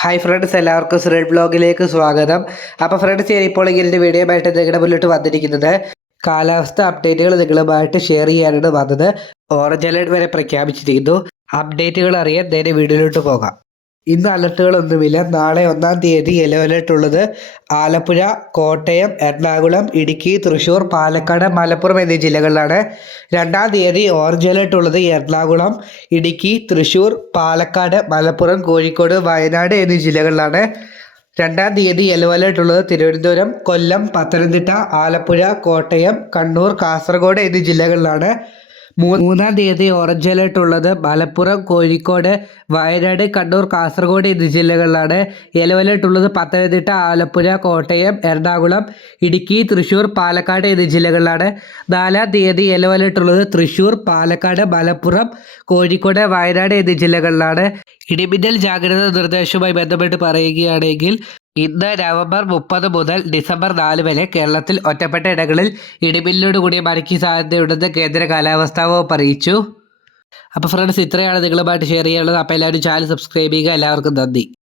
Hi friends, എല്ലാവർക്കും സുരേഷ് ബ്ലോഗിലേക്ക് സ്വാഗതം. അപ്പോൾ ഫ്രണ്ട്സ്, ഞാൻ ഇപ്പോൾ ഇങ്ങനെ വീഡിയോ ആയിട്ട് നിങ്ങളുടെ മുന്നിലോട്ട് വന്നിരിക്കുന്നത് കാലാവസ്ഥ അപ്ഡേറ്റുകൾ നിങ്ങളുമായിട്ട് ഷെയർ ചെയ്യാനാണ് വന്നത്. ഓറഞ്ച് അലേർട്ട് വരെ പ്രഖ്യാപിച്ചിരിക്കുന്നു. അപ്ഡേറ്റുകൾ അറിയാൻ നേരെ വീഡിയോയിലോട്ട് പോകാം. ഇന്ന് അലർട്ടുകളൊന്നുമില്ല. നാളെ 1-ാം തീയതി യെല്ലോ അലേർട്ട് ഉള്ളത് ആലപ്പുഴ, കോട്ടയം, എറണാകുളം, ഇടുക്കി, തൃശ്ശൂർ, പാലക്കാട്, മലപ്പുറം എന്നീ ജില്ലകളിലാണ്. 2-ാം തീയതി ഓറഞ്ച് അലേർട്ട് ഉള്ളത് എറണാകുളം, ഇടുക്കി, തൃശ്ശൂർ, പാലക്കാട്, മലപ്പുറം, കോഴിക്കോട്, വയനാട് എന്നീ ജില്ലകളിലാണ്. 2-ാം തീയതി യെല്ലോ അലേർട്ട് ഉള്ളത് തിരുവനന്തപുരം, കൊല്ലം, പത്തനംതിട്ട, ആലപ്പുഴ, കോട്ടയം, കണ്ണൂർ, കാസർഗോഡ് എന്നീ ജില്ലകളിലാണ്. 3-ാം തീയതി ഓറഞ്ച് അലേർട്ട് ഉള്ളത് മലപ്പുറം, കോഴിക്കോട്, വയനാട്, കണ്ണൂർ, കാസർഗോഡ് എന്നീ ജില്ലകളിലാണ്. യെല്ലോ അലേർട്ട് ഉള്ളത് പത്തനംതിട്ട, ആലപ്പുഴ, കോട്ടയം, എറണാകുളം, ഇടുക്കി, തൃശ്ശൂർ, പാലക്കാട് എന്നീ ജില്ലകളിലാണ്. 4-ാം തീയതി യെല്ലോ അലേർട്ട് ഉള്ളത് തൃശ്ശൂർ, പാലക്കാട്, മലപ്പുറം, കോഴിക്കോട്, വയനാട് എന്നീ ജില്ലകളിലാണ്. ഇടിമിന്നൽ ജാഗ്രത നിർദ്ദേശവുമായി ബന്ധപ്പെട്ട് പറയുകയാണെങ്കിൽ ഇന്ന് നവംബർ 30 മുതൽ ഡിസംബർ 4 വരെ കേരളത്തിൽ ഒറ്റപ്പെട്ട ഇടങ്ങളിൽ ഇടിമിന്നലോട് കൂടിയ മഴയ്ക്ക് സാധ്യതയുണ്ടെന്ന് കേന്ദ്ര കാലാവസ്ഥാ വകുപ്പ് അറിയിച്ചു. അപ്പോൾ ഫ്രണ്ട്സ്, ഇത്രയാണ് നിങ്ങളുമായിട്ട് ഷെയർ ചെയ്യാനുള്ളത്. അപ്പോൾ എല്ലാവരും ചാനൽ സബ്സ്ക്രൈബ് ചെയ്യുക. എല്ലാവർക്കും നന്ദി.